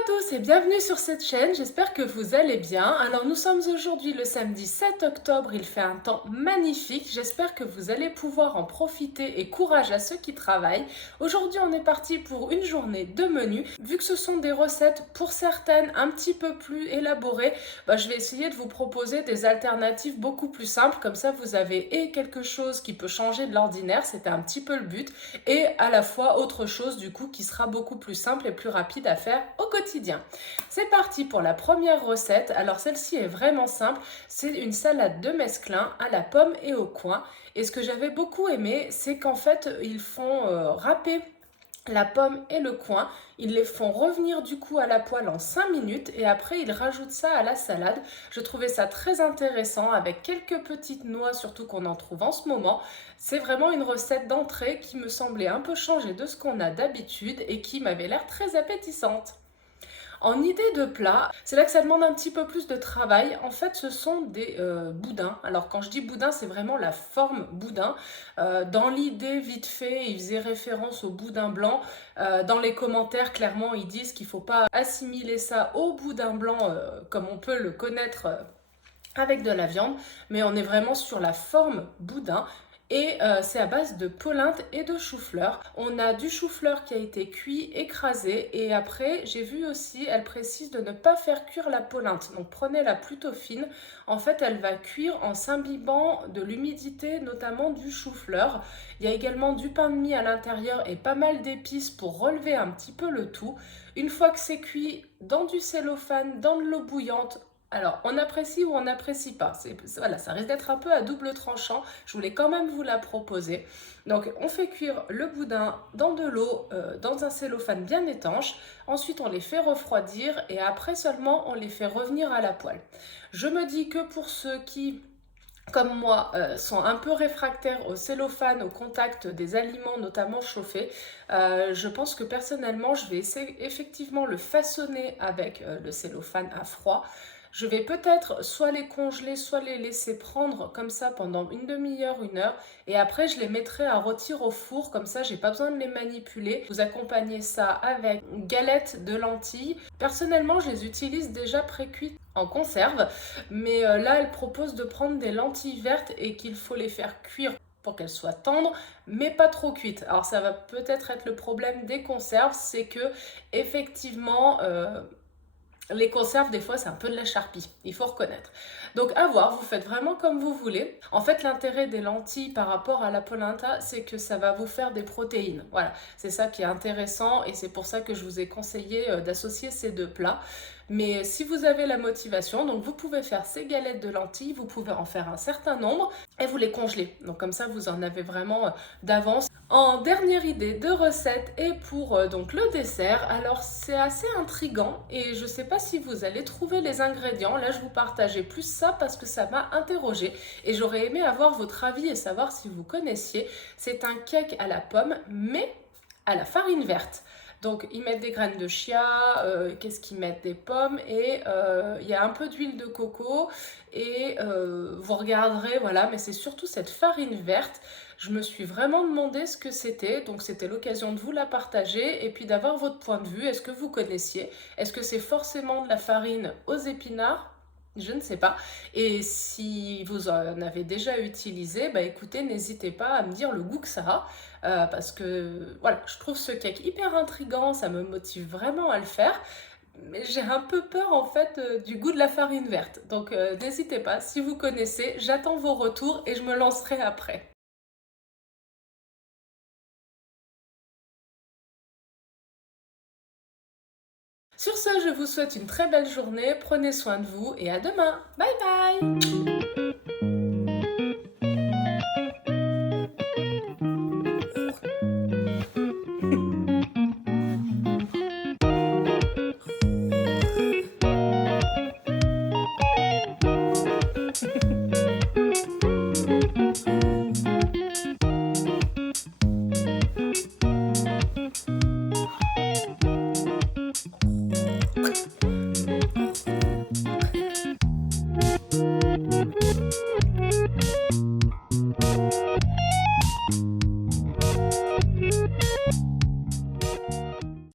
à tous et bienvenue sur cette chaîne, j'espère que vous allez bien. Alors nous sommes aujourd'hui le samedi 7 octobre, il fait un temps magnifique, j'espère que vous allez pouvoir en profiter et courage à ceux qui travaillent. Aujourd'hui on est parti pour une journée de menu. Vu que ce sont des recettes pour certaines un petit peu plus élaborées, je vais essayer de vous proposer des alternatives beaucoup plus simples, comme ça vous avez et quelque chose qui peut changer de l'ordinaire, c'était un petit peu le but, et à la fois autre chose du coup qui sera beaucoup plus simple et plus rapide à faire au quotidien. C'est parti pour la première recette. Alors celle-ci est vraiment simple, c'est une salade de mesclun à la pomme et au coin. Et ce que j'avais beaucoup aimé, c'est qu'en fait ils font râper la pomme et le coin, ils les font revenir du coup à la poêle en 5 minutes et après ils rajoutent ça à la salade. Je trouvais ça très intéressant avec quelques petites noix surtout qu'on en trouve en ce moment. C'est vraiment une recette d'entrée qui me semblait un peu changer de ce qu'on a d'habitude et qui m'avait l'air très appétissante. En idée de plat, c'est là que ça demande un petit peu plus de travail. En fait, ce sont des boudins. Alors quand je dis boudin, c'est vraiment la forme boudin. Dans l'idée, vite fait, ils faisaient référence au boudin blanc. Dans les commentaires, clairement, ils disent qu'il ne faut pas assimiler ça au boudin blanc comme on peut le connaître avec de la viande, mais on est vraiment sur la forme boudin. Et c'est à base de polenta et de chou-fleur. On a du chou-fleur qui a été cuit, écrasé. Et après, j'ai vu aussi, elle précise de ne pas faire cuire la polenta. Donc prenez-la plutôt fine. En fait, elle va cuire en s'imbibant de l'humidité, notamment du chou-fleur. Il y a également du pain de mie à l'intérieur et pas mal d'épices pour relever un petit peu le tout. Une fois que c'est cuit, dans du cellophane, dans de l'eau bouillante, alors, on apprécie ou on n'apprécie pas. Voilà, ça risque d'être un peu à double tranchant. Je voulais quand même vous la proposer. Donc, on fait cuire le boudin dans de l'eau, dans un cellophane bien étanche. Ensuite, on les fait refroidir et après seulement, on les fait revenir à la poêle. Je me dis que pour ceux qui comme moi, sont un peu réfractaires au cellophane, au contact des aliments, notamment chauffés, je pense que personnellement, je vais essayer effectivement le façonner avec le cellophane à froid. Je vais peut-être soit les congeler, soit les laisser prendre comme ça pendant une demi-heure, une heure, et après je les mettrai à rôtir au four, comme ça j'ai pas besoin de les manipuler. Vous accompagnez ça avec une galette de lentilles. Personnellement, je les utilise déjà pré-cuites en conserve, mais là elle propose de prendre des lentilles vertes et qu'il faut les faire cuire pour qu'elles soient tendres, mais pas trop cuites. Alors ça va peut-être être le problème des conserves, c'est que effectivement les conserves, des fois, c'est un peu de la charpie, il faut reconnaître. Donc, à voir, vous faites vraiment comme vous voulez. En fait, l'intérêt des lentilles par rapport à la polenta, c'est que ça va vous faire des protéines. Voilà, c'est ça qui est intéressant et c'est pour ça que je vous ai conseillé d'associer ces deux plats. Mais si vous avez la motivation, donc vous pouvez faire ces galettes de lentilles, vous pouvez en faire un certain nombre et vous les congeler. Donc comme ça, vous en avez vraiment d'avance. En dernière idée de recette et pour donc le dessert, alors c'est assez intriguant et je ne sais pas si vous allez trouver les ingrédients. Là, je vous partageais plus ça parce que ça m'a interrogée et j'aurais aimé avoir votre avis et savoir si vous connaissiez. C'est un cake à la pomme, mais à la farine verte. Donc ils mettent des graines de chia, qu'est-ce qu'ils mettent? Des pommes et il y a un peu d'huile de coco et vous regarderez, voilà, mais c'est surtout cette farine verte. Je me suis vraiment demandé ce que c'était, donc c'était l'occasion de vous la partager et puis d'avoir votre point de vue. Est-ce que vous connaissiez? Est-ce que c'est forcément de la farine aux épinards? Je ne sais pas. Et si vous en avez déjà utilisé, écoutez, n'hésitez pas à me dire le goût que ça a. Parce que voilà, je trouve ce cake hyper intriguant, ça me motive vraiment à le faire. Mais j'ai un peu peur en fait du goût de la farine verte. Donc n'hésitez pas, si vous connaissez, j'attends vos retours et je me lancerai après. Sur ce, je vous souhaite une très belle journée, prenez soin de vous et à demain. Bye bye!